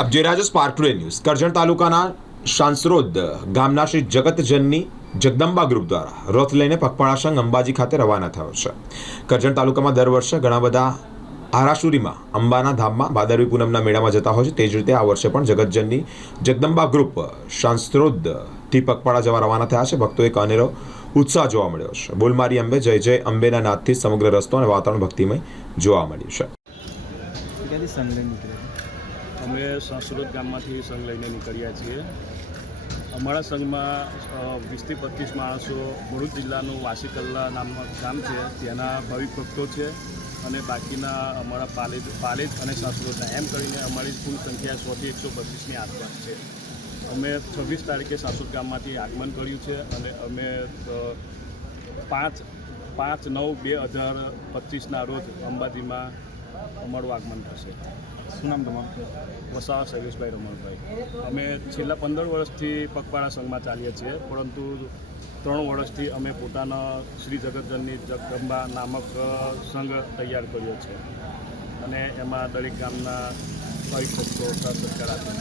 આપ જોઈ રહ્યા છો સ્પાર્ક ટુડે ન્યૂઝ કરજણ તાલુકાના શાંસરોદ ગામના શ્રી જગતજનની જગદંબા ગ્રુપ દ્વારા રથ લઈને પગપાળા સંઘ અંબાજી ખાતે રવાના થયો છે. કરજણ તાલુકામાં દર વર્ષે ઘણા બધા આરાસુરીમાં, અંબાના ધામમાં, ભાદરવી પૂનમના મેળામાં જતા હોય છે. તે જ રીતે આ વર્ષે પણ જગતજનની જગદંબા ગ્રુપ શાંસ્ત્રોદથી પગપાળા જવા રવાના થયા છે. ભક્તો એક અનેરો ઉત્સાહ જોવા મળ્યો છે. બોલમારી અંબે જય જય અંબેના નાદથી સમગ્ર રસ્તો અને વાતાવરણ ભક્તિમય જોવા મળ્યું છે. અમે સંસ્કૃત ગામમાંથી સંઘ લઈને નીકળ્યા છીએ. અમારા સંઘમાં વીસથી પચીસ માણસો ભરૂચ જિલ્લાનું વાસી કલ્લા નામનું ગામ છે. ત્યાંના ભાવિક ભક્તો છે અને બાકીના અમારા પાલેજ પાલેજ અને સંસ્કૃતના એમ કરીને અમારી કુલ સંખ્યા સોથી એકસો પચીસની આસપાસ છે. અમે છવ્વીસ તારીખે સાસુદ ગામમાંથી આગમન કર્યું છે અને અમે પાંચ પાંચ, નવ, બે હજાર પચીસના રોજ અંબાજીમાં અમારું આગમન થશે. શું નામ તમારું? વસાવા સર્વેશભાઈ રમણભાઈ. અમે છેલ્લા પંદર વર્ષથી પગપાળા સંઘમાં ચાલીએ છીએ, પરંતુ ત્રણ વર્ષથી અમે પોતાના શ્રી જગતજનની જગદંબા નામક સંઘ તૈયાર કર્યો છે. અને એમાં દરેક ગામના ભાઈ ભક્તો સત્કાર આપે